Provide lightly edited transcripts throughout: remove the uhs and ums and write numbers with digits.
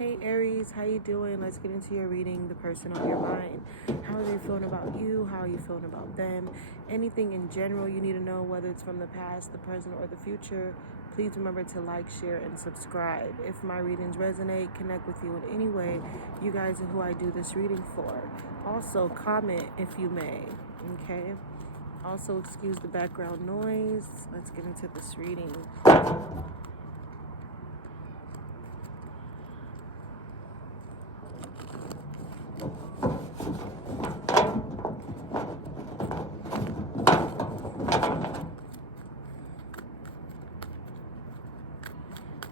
Hey Aries, how you doing? Let's get into your reading, the person on your mind. How are they feeling about you? How are you feeling about them? Anything in general you need to know, whether it's from the past, the present, or the future, please remember to like, share, and subscribe. If my readings resonate, connect with you in any way, you guys are who I do this reading for. Also, comment if you may, okay? Also, excuse the background noise. Let's get into this reading.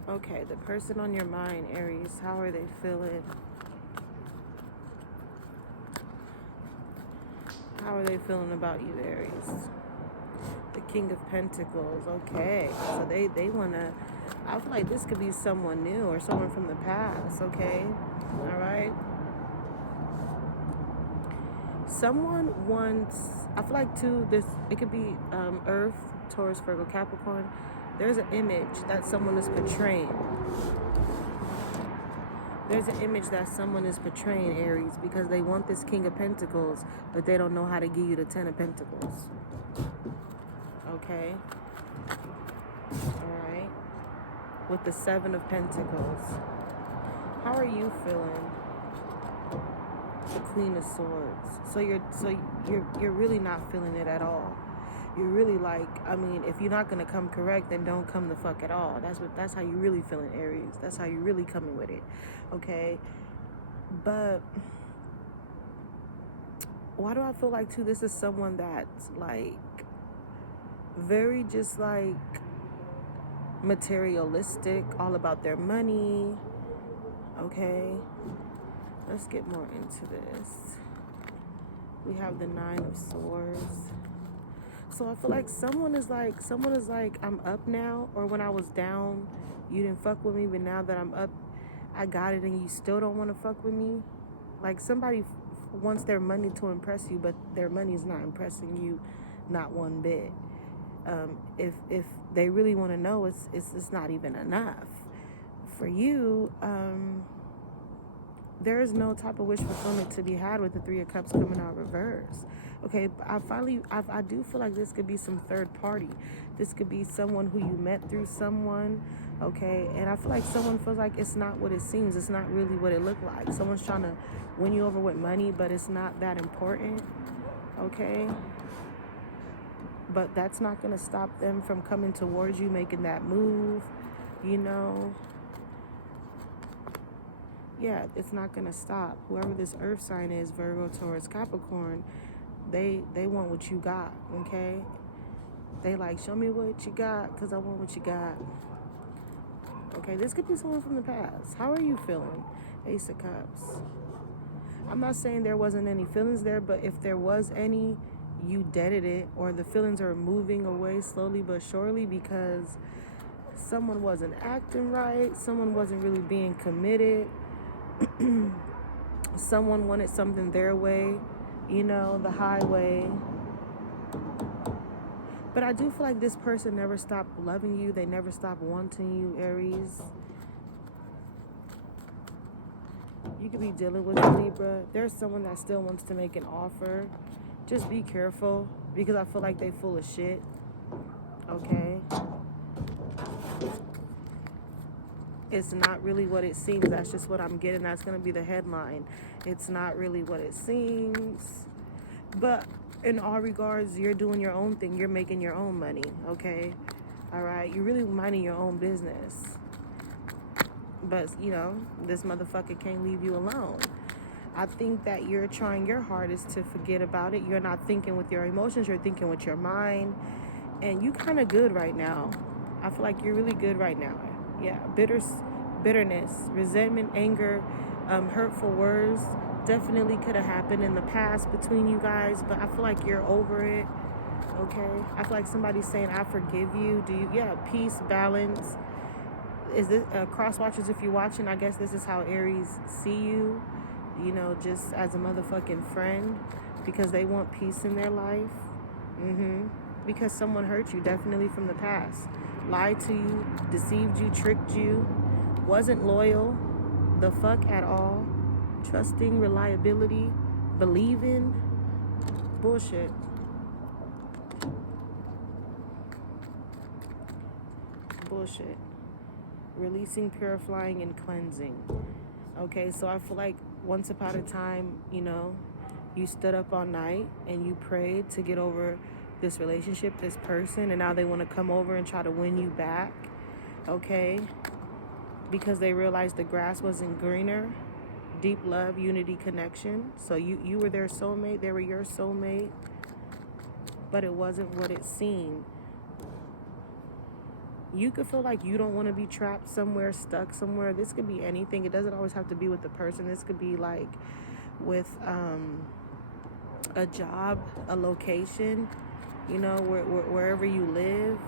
Okay, the person on your mind, Aries, how are they feeling? How are they feeling about you, Aries? The King of Pentacles, okay. So they want to, I feel like this could be someone new or someone from the past, okay? All right? Someone wants, I feel like too, this, it could be Earth, Taurus, Virgo, Capricorn. There's an image that someone is portraying. There's an image that someone is portraying, Aries, because they want this King of Pentacles, but they don't know how to give you the Ten of Pentacles. Okay? Alright? With the Seven of Pentacles. How are you feeling? The Queen of Swords. So you're really not feeling it at all. You're really like, I mean, if you're not gonna come correct, then don't come the fuck at all. That's how you really feeling, Aries. That's how you really coming with it. Okay? But why do I feel like too this is someone that's like very just like materialistic, all about their money. Okay? Let's get more into this. We have the Nine of Swords. So I feel like someone is like, I'm up now, or when I was down, you didn't fuck with me, but now that I'm up, I got it, and you still don't want to fuck with me. Like somebody wants their money to impress you, but their money is not impressing you, not one bit. If they really want to know, it's not even enough for you. There is no type of wish fulfillment to be had with the Three of Cups coming out reverse. Okay, I do feel like this could be some third party. This could be someone who you met through someone, okay? And I feel like someone feels like it's not what it seems. It's not really what it looked like. Someone's trying to win you over with money, but it's not that important, okay? But that's not going to stop them from coming towards you, making that move, you know? Yeah, it's not going to stop. Whoever this earth sign is, Virgo, Taurus, Capricorn, they want what you got, okay? They like, show me what you got, because I want what you got. Okay, this could be someone from the past. How are you feeling? Ace of Cups. I'm not saying there wasn't any feelings there, but if there was any, you deaded it, or the feelings are moving away slowly but surely because someone wasn't acting right, someone wasn't really being committed. Someone wanted something their way, you know, the highway. But I do feel like this person never stopped loving you. They never stopped wanting you, Aries. You could be dealing with a Libra. There's someone that still wants to make an offer. Just be careful, because I feel like they full of shit. Okay? It's not really what it seems. That's just what I'm getting. That's going to be the headline. It's not really what it seems. But in all regards, you're doing your own thing. You're making your own money, okay? All right? You're really minding your own business. But, you know, this motherfucker can't leave you alone. I think that you're trying your hardest to forget about it. You're not thinking with your emotions. You're thinking with your mind. And you kind of good right now. I feel like you're really good right now. Yeah, bitterness, resentment, anger, hurtful words definitely could have happened in the past between you guys, but I feel like you're over it, okay? I feel like somebody's saying, I forgive you. Do you? Yeah, peace, balance. Is this, cross watchers, if you're watching, I guess this is how Aries see you, you know, just as a motherfucking friend, because they want peace in their life. Because someone hurt you, definitely from the past. Lied to you, deceived you, tricked you, wasn't loyal, the fuck at all. Trusting, reliability, believing. Bullshit. Bullshit. Releasing, purifying, and cleansing. Okay, so I feel like once upon a time, you stood up all night and you prayed to get over this relationship, this person, and now they want to come over and try to win you back. Okay, because they realized the grass wasn't greener. Deep love, unity, connection. So you were their soulmate, they were your soulmate, but it wasn't what it seemed. You could feel like you don't want to be trapped somewhere, stuck somewhere. This could be anything. It doesn't always have to be with the person. This could be like with a job, a location, wherever you live.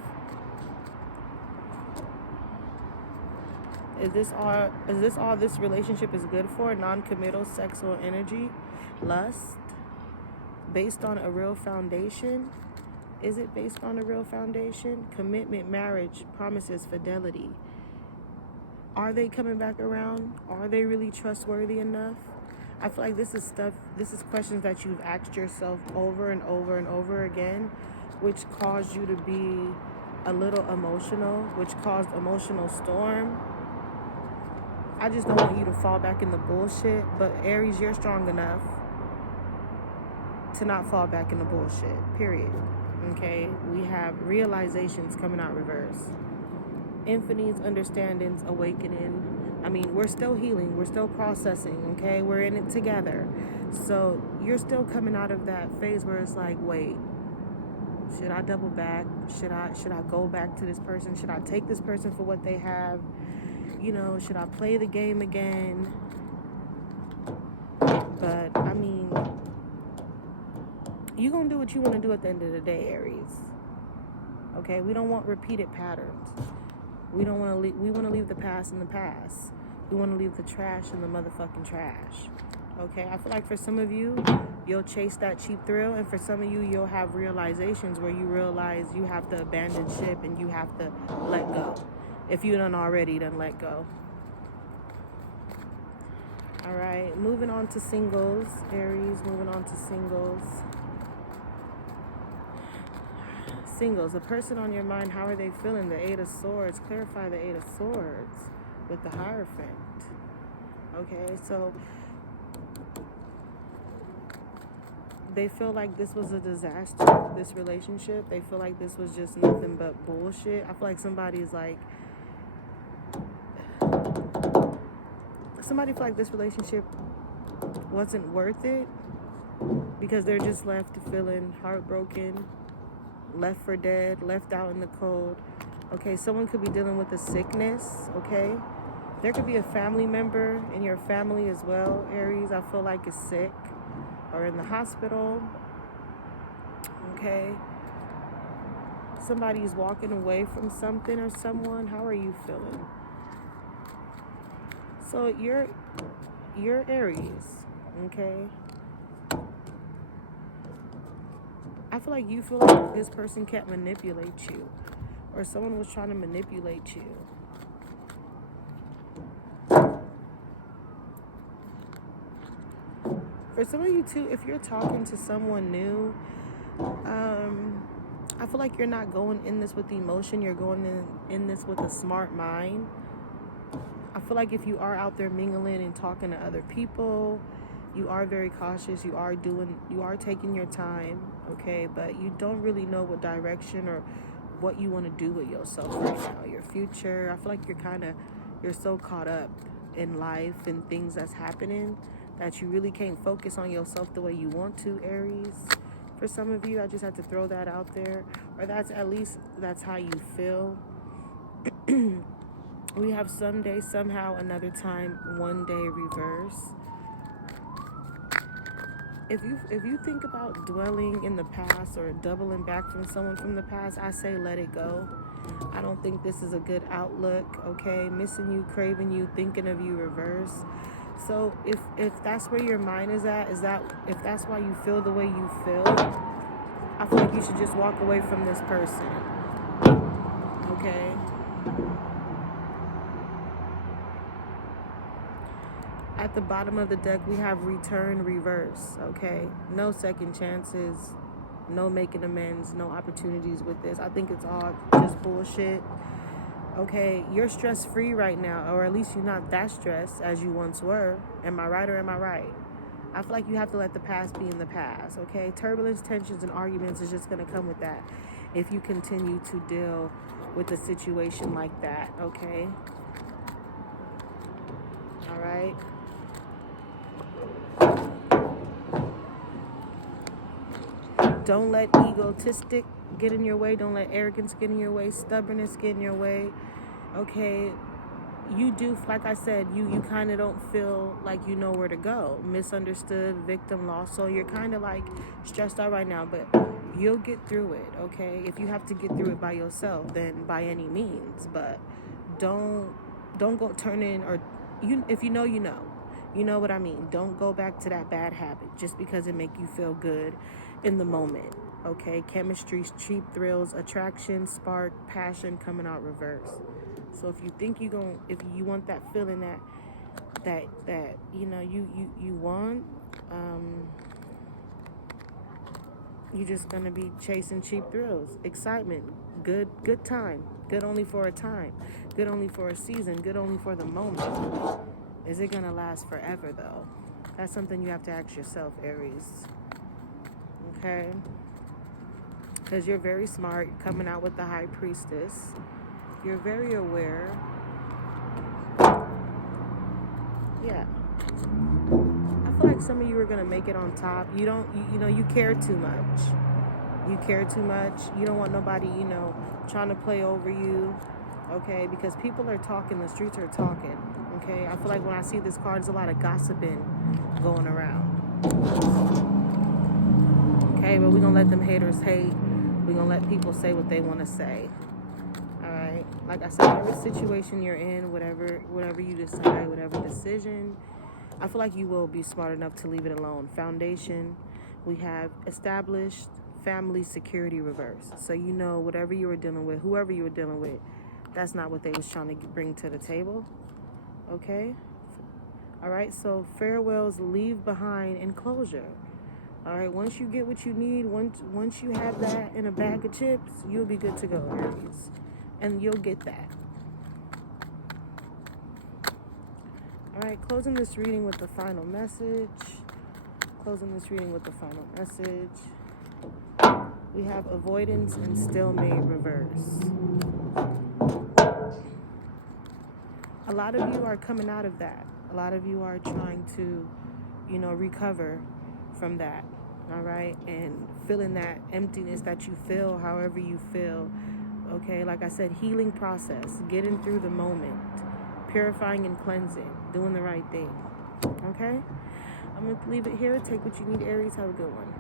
Is this all this relationship is good for? Non-committal sexual energy, lust, based on a real foundation? Is it based on a real foundation? Commitment, marriage, promises, fidelity. Are they coming back around? Are they really trustworthy enough? I feel like this is questions that you've asked yourself over and over and over again, which caused you to be a little emotional, which caused emotional storm. I just don't want you to fall back in the bullshit, but Aries, you're strong enough to not fall back in the bullshit, period. Okay, we have realizations coming out reverse. Infinities, understandings, awakening. I mean, we're still healing. We're still processing, okay? We're in it together. So you're still coming out of that phase where it's like, wait, should I double back? Should I go back to this person? Should I take this person for what they have? Should I play the game again? But, I mean, you're going to do what you want to do at the end of the day, Aries. Okay? We don't want repeated patterns. We want to leave the past in the past. We want to leave the trash in the motherfucking trash. Okay? I feel like for some of you, you'll chase that cheap thrill, and for some of you, you'll have realizations where you realize you have to abandon ship and you have to let go. If you done let go. All right, moving on to singles, Aries, moving on to singles. Singles, the person on your mind, how are they feeling? The Eight of Swords, clarify the Eight of Swords with the Hierophant. Okay, so they feel like this was a disaster, this relationship. They feel like this was just nothing but bullshit. I feel like somebody feel like this relationship wasn't worth it because they're just left feeling heartbroken, left for dead, left out in the cold. Okay, someone could be dealing with a sickness, okay? There could be a family member in your family as well, Aries, I feel like is sick or in the hospital, okay? Somebody's walking away from something or someone. How are you feeling? So you're Aries, okay? I feel like you feel like this person can't manipulate you, or someone was trying to manipulate you. For some of you too, if you're talking to someone new, I feel like you're not going in this with emotion. You're going in this with a smart mind. I feel like if you are out there mingling and talking to other people, you are very cautious. You are taking your time, okay? But you don't really know what direction or what you want to do with yourself right now, your future. I feel like you're so caught up in life and things that's happening that you really can't focus on yourself the way you want to, Aries. For some of you, I just have to throw that out there, or that's how you feel. We have someday, somehow, another time, one day reverse. If you think about dwelling in the past or doubling back from someone from the past, I say let it go. I don't think this is a good outlook, okay? Missing you, craving you, thinking of you, reverse. So if that's where your mind is at, if that's why you feel the way you feel, I feel like you should just walk away from this person, okay? At the bottom of the deck, we have return reverse, okay? No second chances, no making amends, no opportunities with this. I think it's all just bullshit. Okay, you're stress-free right now, or at least you're not that stressed as you once were. Am I right or am I right? I feel like you have to let the past be in the past, okay? Turbulence, tensions, and arguments is just going to come with that if you continue to deal with a situation like that, okay? All right? Don't let egotistic get in your way. Don't let arrogance get in your way. Stubbornness get in your way. Okay, you do, like I said, you kind of don't feel like you know where to go. Misunderstood, victim, lost. So you're kind of like stressed out right now, but you'll get through it, okay? If you have to get through it by yourself, then by any means. But don't go turn in, or if you know, you know. You know what I mean? Don't go back to that bad habit just because it make you feel good in the moment. Okay? Chemistry's cheap thrills, attraction, spark, passion coming out reverse. So if you think if you want that feeling that you know you want, you're just gonna be chasing cheap thrills, excitement, good time, good only for a time, good only for a season, good only for the moment. Is it gonna last forever though? That's something you have to ask yourself, Aries. Okay? Because you're very smart, you're coming out with the High Priestess. You're very aware. Yeah. I feel like some of you are gonna make it on top. You don't, you care too much. You care too much. You don't want nobody, trying to play over you. Okay, because people are talking, the streets are talking. Okay, I feel like when I see this card, there's a lot of gossiping going around. Okay, but we're gonna let them haters hate. We're gonna let people say what they want to say. All right, like I said, whatever situation you're in, whatever you decide, whatever decision, I feel like you will be smart enough to leave it alone. Foundation, we have established family security reverse. So whatever you were dealing with, whoever you were dealing with, that's not what they was trying to bring to the table. Okay? All right, so farewells leave behind enclosure. All right, once you get what you need, once you have that in a bag of chips, you'll be good to go, Aries. And you'll get that. All right, closing this reading with the final message. We have avoidance and stalemate reverse. A lot of you are coming out of that. A lot of you are trying to, recover from that. All right. And feeling that emptiness that you feel, however you feel. Okay. Like I said, healing process, getting through the moment, purifying and cleansing, doing the right thing. Okay. I'm going to leave it here. Take what you need, Aries. Have a good one.